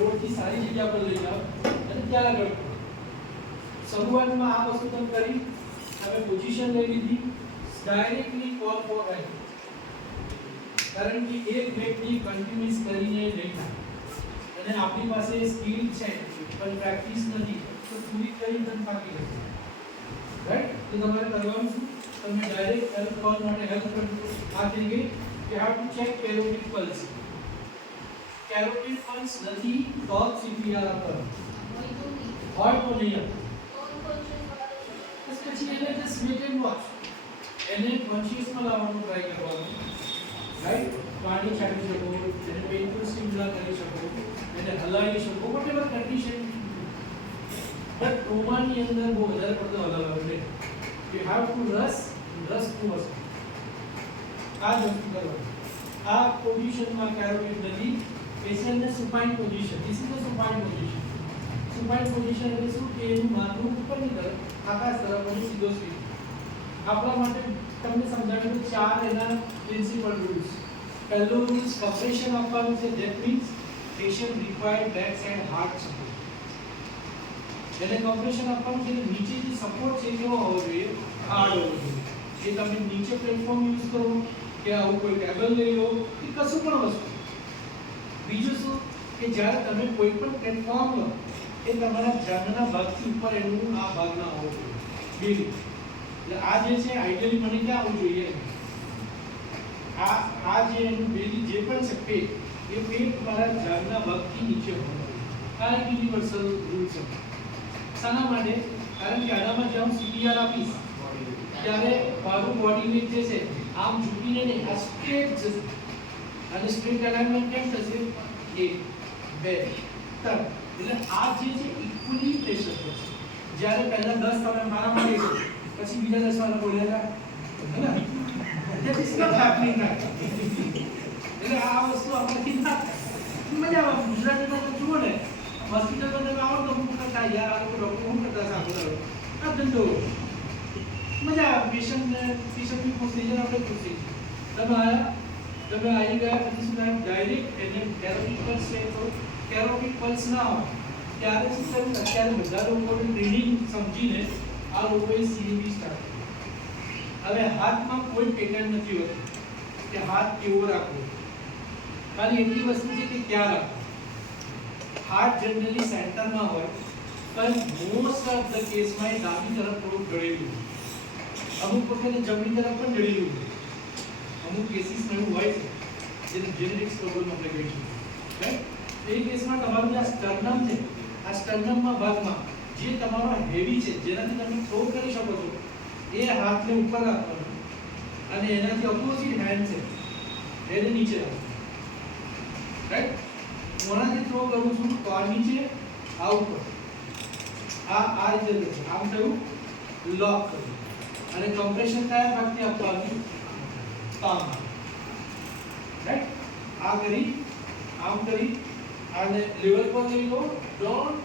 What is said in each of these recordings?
રોડથી સારી જગ્યા પર લઈ જાઓ અને ત્યાં આગળ શરૂઆતમાં આ વસ્તુ તમે કરી, તમે પોઝિશન લઈ લીધી, ડાયરેક્ટલી કોલ ફોર હેલ્પ, કારણ કે એક વ્યક્તિ કન્ટિન્યુઅસ કરીને નહીં થાય અને આપણી પાસે સ્કિલ છે પણ પ્રેક્ટિસ નથી તો પૂરી કરી પણ થાકી જશે, રાઈટ? તો તમારે કરવાનું શું, તમે ડાયરેક્ટ હેલ્પ કોલ માટે હેલ્પ કરજો. આ થઈ ગઈ કે how to check carotid pulse. Carotid pulse નથી તો સીપીઆર આપો, હોય તો નહીં આપો. પછી એને જસ્ટ વેટ એન્ડ વોચ, એને કોન્શિયસમાં લાવવાનું ટ્રાય કરવાનું, રાઈટ? પાણી છાંટી શકો, એને પેઇનફુલ સ્ટિમ્યુલા કરી શકો, એને હલાવી શકો, વોટેવર કન્ડિશન. બટ ટ્રોમાની અંદર બહુ વધારે પડતો હલાવવાનું નહીં. You have to rush to us. આ જ વસ્તુ કરવાનું. આ પોઝિશનમાં કેરોટિડ નથી, પેશન્ટને supine position, this is the supine position. Supine position એટલે શું કે એનું માથું ઉપરની તરફ, આકાશ તરફ અને સીધો સ્વીપ. આપણા માટે તમને સમજાવ્યું ચાર એના પ્રિન્સિપલ રૂલ્સ. પહેલો રૂલ્સ કમ્પ્રેશન આપવાનું છે, that means patient required back side heart support. એને કમ્પ્રેશન આપવાનું છે, નીચે જે સપોર્ટ છે કેવો હોવો જોઈએ, હાર્ડ હોવો જોઈએ. એ તમે નીચે પ્લેટફોર્મ યુઝ કરો કે આવું કોઈ ટેબલ લઈ લો કે કશું પણ વસ્તુ. બીજું શું કે જ્યારે તમે કોઈ પણ પ્લેટફોર્મ લો એ તમારા જાંઘના ભાગથી ઉપર એનું આ ભાગ ના હોવો જોઈએ. બે એટલે આ જે છે આઈડિયલી મને ક્યાં આવવું જોઈએ, આ જે એનું બેલી જે પણ છે પેટ, એ પેટ તમારા જાંઘના ભાગથી નીચે હોવું જોઈએ. આ એક યુનિવર્સલ રૂલ છે. શાના માટે? કારણ કે આનામાં જે હું સીપીઆર આપીશ ત્યારે મારું બોડી વેટ જે છે આમ ઝૂકીને નહીં, આ સ્ટ્રેટ જશે. અને સ્ટ્રેટ અલાઇનમેન્ટ કેમ થશે? 1 2 3. એટલે આ જે છે ઇક્વલી પ્રેશર થશે. જ્યારે પહેલા 10 તમે મારા માટે છે, પછી બીજા 10 વાળા બોલ્યા હતા, હે ને? ધેટ ઇઝ નોટ હેપનિંગ નાઉ. એટલે આ વસ્તુ આપણથી ના મજા આવે. ગુજરાતીમાં તો જુઓ ને, હોસ્પિટલમાં તમે આવો તો હું કરતા યાર આ લોકો ડોક્ટર હું કરતા સાંભળો આ ધંધો મજા આવે. પેશન્ટની પ્રોસિજર આપણે પૂછી તમે આવી ગયા પછી શું થાય, ડાયરેક્ટ એને કેરોટિડ પલ્સ છે. તો કેરોટિડ પલ્સ ના હોય ત્યારે શું થયું, અત્યારે બધા લોકોને ટ્રેનિંગ સમજીને આ લોકોએ સીએબી સ્ટાર્ટ કર્યું. હવે હાથમાં કોઈ પેટર્ન નથી હોતું કે હાથ કેવો રાખવો, ખાલી એટલી વસ્તુ છે કે ક્યાં રાખવો. હાર્ટ જનરલી સેન્ટરમાં હોય પણ મોસ્ટ ઓફ ધ કેસમાં એ ડાબી તરફ થોડું ઢળેલું, અમુક વખતે જમણી તરફ પણ ઢળેલું. અમુક કેસીસમાં એવું હોય છે જેને જેનેટિક્સ પ્રોબ્લેમ આપણે કહીશું, રાઈટ? એ કેસમાં તમારું જે આ સ્ટર્નમ છે, આ સ્ટર્નમમાં ભાગમાં જે તમારો હેવી છે, જેનાથી તમે થ્રો કરી શકો છો, એ હાથને ઉપર રાખવાનો અને એનાથી ઓપોઝિટ હેન્ડ છે એને નીચે રાખવાનો, રાઈટ? કોનાથી થ્રો કરું છું તો આ નીચે, આ ઉપર, આ રીતે થશે. આમ થયું, લોક કર્યું અને કમ્પ્રેશન કયા ભાગથી આપવાનું? Palm, right? આ કરી, આમ કરી, આને લેવલ પર લઈ લો. ડોન્ટ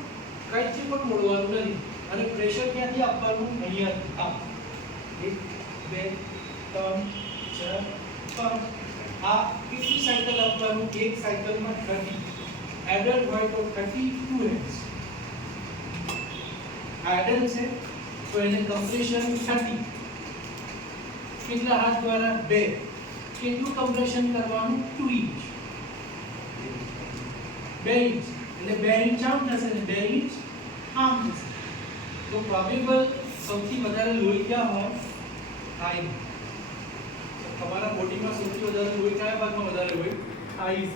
કઈથી પણ મોડવાનું નથી અને પ્રેશર ક્યાંથી આપવાનું? અહીંયાથી. આમ 1 2 3 4 5. આ કેટલી સાયકલ આપવાનું? એક સાયકલમાં 30. એડલ્ટ હોય તો 32 હેન્ડ્સ. એડલ્ટ છે તો એને કમ્પ્રેશન 30. કેટલા હાથ દ્વારા? 2. કેટલું કમ્પ્રેશન કરવાનું? 2 ઇંચ. 2 ઇંચ એટલે 2 ઇંચ આમ થશે ને 2 ઇંચ આમ થશે. તો પ્રોબેબલ સૌથી વધારે લોહી ક્યાં હોય? આઈ. તમારા બોડીમાં સૌથી વધારે લોહી કયા ભાગમાં વધારે હોય? આઈસ.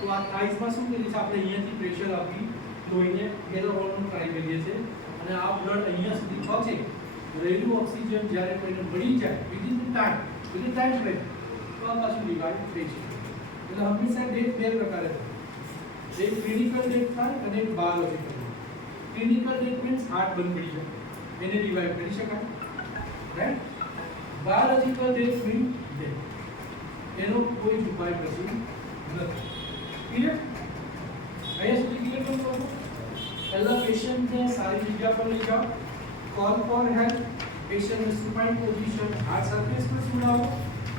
તો આ આઈસમાં શું કરીએ છીએ આપણે? અહીંયાથી પ્રેશર આપી લોહીને ગેધર હોવાનું ટ્રાય કરીએ છીએ અને આ બ્લડ અહીંયા સુધી પહોંચે. રહેલું ઓક્સિજન જ્યારે કોઈને મળી જાય વિધિન ટાઈમ ફ્રેમ તો આ પાછું ડિવાઇડ થઈ છે. એટલે હંમેશા ડેથ બે પ્રકારે થાય, એક ક્લિનિકલ ડેથ થાય અને એક biological. Clinical death means heart બંધ પડી જાય, એને રિવાઇવ કરી શકાય, right? Biological death means death, એનો કોઈ જ ઉપાય કશું નથી. ક્લિયર? અહીંયા સુધી ક્લિયર કરો છો? પહેલા પેશન્ટને સારી જગ્યા પર લઈ જાઓ, કોલ ફોર હેલ્પ, પેશન્ટને સુપાઇન પોઝિશન, હાથ સરફેસ પર સુલાવો,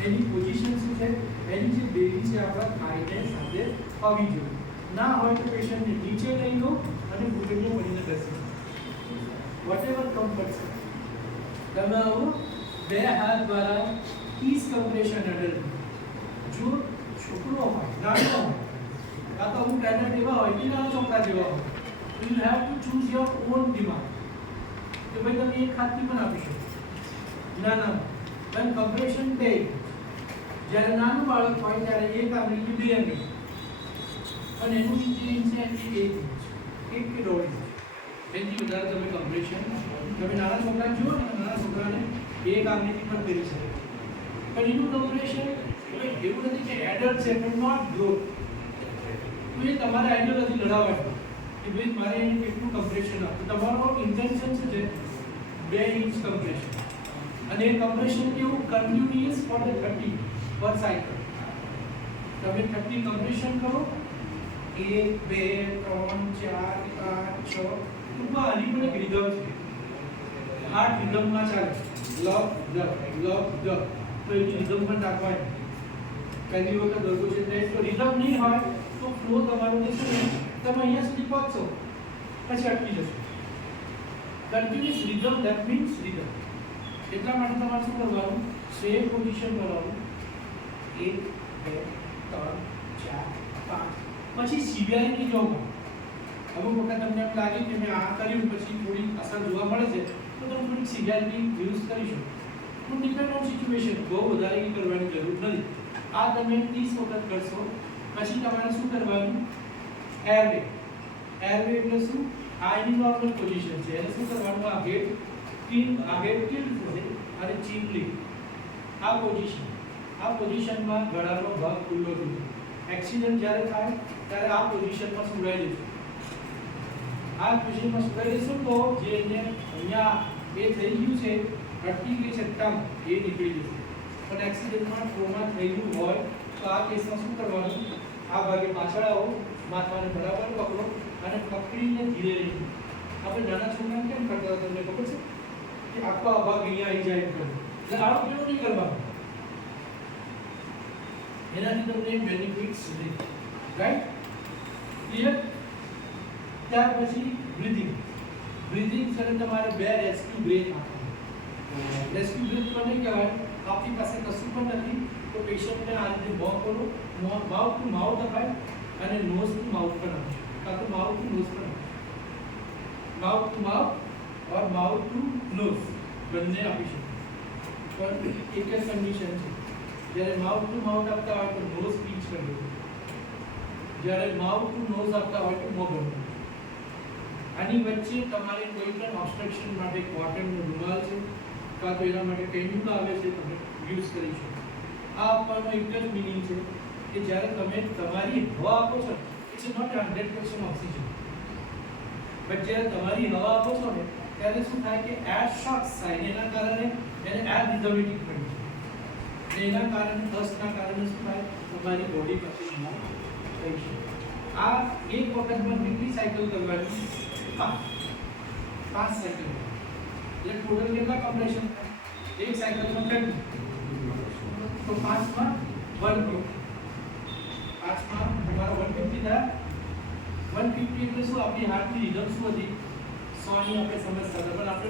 એની પોઝિશન શું છે, એની જે બેલી છે આપણા થાઈને સાથે આવી જોઈએ. ના હોય તો પેશન્ટને નીચે લઈ લો અને ઘૂંટણીએ પડીને બેસી વોટેવર કમ્ફર્ટ છે તમે આવો બે હાથ દ્વારા ઈઝ કમ્પ્રેશન એડલ્ટ જો છોકરો હોય નાનો હોય કાં તો અમુક એડલ્ટ એવા હોય કે નાના છોકરા જેવા હોય તો you have to choose your own demand કે ભાઈ તમે એક હાથથી પણ આપી શકો નાના when compression day જ્યારે નાનું બાળક હોય ત્યારે એક આંગળીથી બે આંગળી અને એનું જે ઇંચ છે એ 1 ઇંચ 1 કે 1.5 ઇંચ જેથી વધારે તમે કમ્પ્રેશન તમે નાના છોકરા જુઓ ને નાના છોકરાને એક આંગળીથી પણ કરી શકે પણ એનું કમ્પ્રેશન એવું નથી કે એડલ્ટ છે પણ નોટ ગ્રોથ તો એ તમારા આઈડિયોલોજી લડાવવા કે ભાઈ મારે એને કેટલું કમ્પ્રેશન આપવું તમારો ઇન્ટેન્શન શું છે 2 ઇંચ કમ્પ્રેશન અને એ કમ્પ્રેશન કેવું કન્ટિન્યુઅસ ફોર ધ 30 પર સાયકલ તમે 30 કમ્પ્રેશન કરો 1 2 3 4 5 6 ટૂંકમાં આની પણ એક રિધમ છે હાર્ટ રિધમમાં ચાલે લવ ધ તો એની રિધમ પણ રાખવાની પહેલી વખત દરરોજ છે તો રિધમ નહીં હોય તો ફ્લો તમારો જે છે ને તમે અહીંયા સુધી પહોંચશો પછી અટકી જશો continuous rhythm that means rhythm એટલા માટે તમારે શું કરવાનું સેમ પોઝિશન કરવાનું 1 2 3 4 5 પછી સિવિયરિટી જોવો અમુક વખત તમને એમ લાગે કે મેં આ કર્યું પછી થોડી અસર જોવા મળે છે તો તમે થોડી સિવિયરિટી યુઝ કરી શકો પણ ડિપેન્ડ ઓન સિચ્યુએશન બહુ વધારે કરવાની જરૂર નથી આ તમે 30 વખત કરશો પછી તમારે શું કરવાનું એરવે એટલે શું આ એની નોર્મલ પોઝિશન છે એને શું કરવાનું આ હેડ ટિલ્ટ થશે અને ચીપલી આ પોઝિશનમાં ગળાનો ભાગ ખુલ્લો થશે એક્સિડન્ટ જ્યારે થાય ત્યારે આ પોઝિશનમાં સુરાઈ જશે આ પોઝિશનમાં સુરાઈ જશે તો જે એને અહીંયા એ થઈ ગયું છે અટકી ગઈ છે ટંગ એ નીકળી જશે પણ એક્સિડન્ટમાં ટ્રોમા થઈ ગયું હોય તો આ કેસમાં શું કરવાનું આ ભાગે પાછળ આવો માથાને બરાબર પકડો અને પકડીને ધીરે રહીને આપણે નાના છોકરાને કેમ કરતા હતા તમને ખબર છે કે આખો આ ભાગ અહીંયા આવી જાય એટલે આવું કેવું નહીં કરવાનું એનાથી તમને બેનિફિટ્સ રહે રાઈટ ક્લિયર ત્યાર પછી બ્રીથિંગ છે તમારે બે રેસ્ક્યુ બ્રેથ આપવાનું રેસ્ક્યુ બ્રેથ કોને કહેવાય આપની પાસે કશું પણ નથી તો પેશન્ટને આ રીતે બો કરો માઉથ ટુ માઉથ અપાય અને નોઝ ટુ માઉથ પણ આપે કાં તો માઉથ ટુ નોઝ પણ આપે માઉથ ટુ માઉથ और माउथ टू नोज બંને આપી શકો પણ એક જ કન્ડિશન છે જ્યારે માઉથ ટુ માઉથ આપતા હોય તો નોઝ પીચ કરી દો જ્યારે માઉથ ટુ નોઝ આપતા હોય તો મોં બંધ આની વચ્ચે તમારે કોઈ પણ ઓબ્સ્ટ્રક્શન માટે કોટનનો રૂમાલ છે કાં તો એના માટે કેન્યુલા આવે છે તમે યુઝ કરી શકો આ આપવાનો એક જ મીનિંગ છે કે જ્યારે તમે તમારી હવા આપો છો ઇટ્સ નોટ 100% ઓક્સિજન બટ જ્યારે તમારી હવા આપો છો ને ત્યારે શું થાય કે એર શોક્સ થાય એના કારણે એને એર રિધમેટિક બની છે એના કારણે થર્સ્ટના કારણે શું થાય તમારી બોડી પછી મોત થઈ છે આ એક વખતમાં કેટલી સાયકલ કરવાની 5 સાયકલ એટલે ટોટલ કેટલા કમ્પ્રેશન થાય એક સાયકલમાં કેટલું તો 5 માં 150 5 માં તમારા 150 થાય 150 એટલે શું આપણી હાર્ટની રિધમ શું હતી 100 ની આપણે સમજતા હતા પણ આપણે